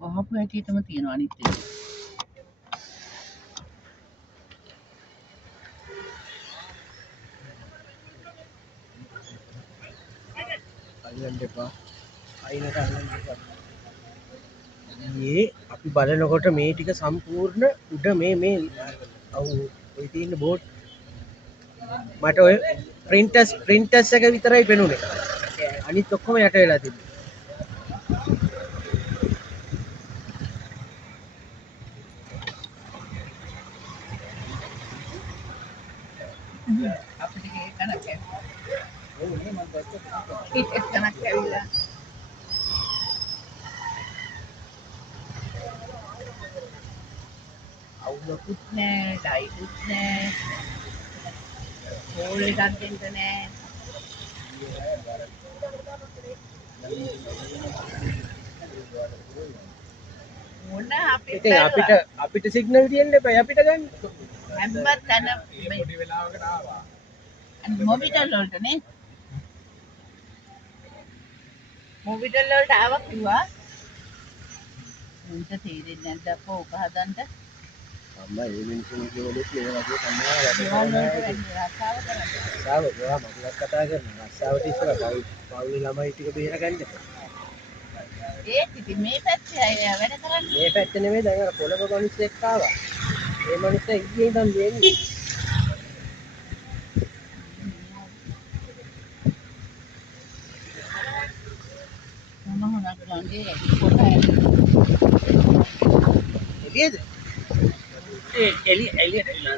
වහපු හැටියටම තියෙනවා අනිත් එක. අල්ලන්න එපා. අයිනට අල්ලන්න එපා. මේ අපි බලනකොට මේ ටික සම්පූර්ණ උඩ මේ ඔව් ඔය තියෙන බෝඩ් මට ඔය ප්‍රින්ටර්ස් එක විතරයි පෙනුනේ. අනිත් ඔක්කොම යට වෙලා තිබ්බා. අපිට ඒක කනක් ඇවිල්ලා. ඔව් නේ මම දැක්කා. ඒක කනක් ඇවිල්ලා. අවුලකුත් නෑ, ඩයිකුත් නෑ. හෝල් එකක් දෙන්න නෑ. මොන ඉතින් අපිට සිග්නල් තියෙන්න එපා අපිට ගන්න. හැම තැන පොඩි වෙලාවකට ආවා. මොබිටල් වලට නේ. මොබිටල් වලට ආවා කිව්වා. උන්ට තේරෙන්නේ නැද්ද අපෝ ඔක හදන්න? අම්මා ඒ මිනිස්සුන් කියවලුත් මේ වගේ සම්මාන දේවල් වලට වැඩි රස්සාව කරන්න. රස්සාව ගියා මම කතා කරනවා. රස්සාවට ඉස්සර පවුලේ ළමයි ටික බේර ගන්න එපා. ඒත් ඉතින් මේ පැත්තේ අය වැඩ කරන්නේ. මේ පැත්තේ නෙමෙයි දැන් අර පොළඹ මිනිස්සෙක් ආවා. ඒ මිනිස්සා ඊයේ ඉඳන් දෙන්නේ. මොනහොනක් ගන්නේ කොට එළියද? එළියට එළියට